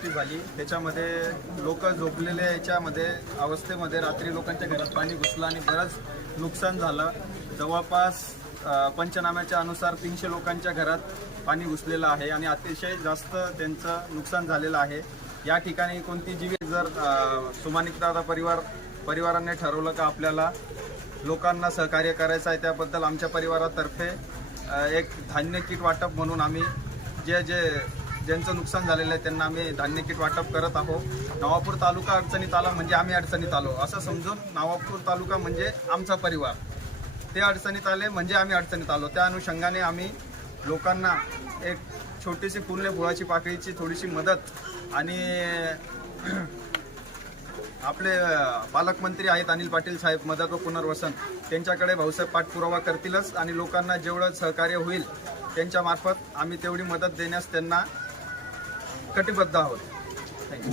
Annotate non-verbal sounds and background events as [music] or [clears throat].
अतिवृष्टी झाली. त्याच्यामध्ये लोक झोपलेल्या याच्यामध्ये अवस्थेमध्ये रात्री लोकांच्या घरात पाणी घुसलं आणि बरंच नुकसान झालं. जवळपास पंचनाम्याच्या अनुसार तीनशे लोकांच्या घरात पाणी घुसलेलं आहे आणि अतिशय जास्त त्यांचं नुकसान झालेलं आहे. या ठिकाणी कोणती जीवी जर अ, सुमानिकदादा परिवार परिवाराने ठरवलं का आपल्याला? लोकांना सहकार्य करायचं आहे त्याबद्दल आमच्या परिवारातर्फे एक धान्य किट वाटप म्हणून आम्ही जे जे ज्यांचं नुकसान झालेलं आहे त्यांना आम्ही धान्य किट वाटप करत आहोत. नवापूर तालुका अडचणीत आला म्हणजे आम्ही अडचणीत आलो. असं समजून नवापूर तालुका म्हणजे आमचा परिवार. ते अडचणीत आले म्हणजे आम्ही अडचणीत आलो. त्या अनुषंगाने आम्ही लोकांना एक छोटीशी फुलने भुळाची पाकळीची थोडीशी मदत आणि [clears throat] आपले पालकमंत्री आहेत अनिल पाटील साहेब मदत व पुनर्वसन त्यांच्याकडे भाऊसाहेब पाठपुरावा करतीलच आणि लोकांना जेवढं सहकार्य होईल त्यांच्यामार्फत आम्ही तेवढी मदत देण्यास त्यांना कटिबद्ध आहोत. थँक्यू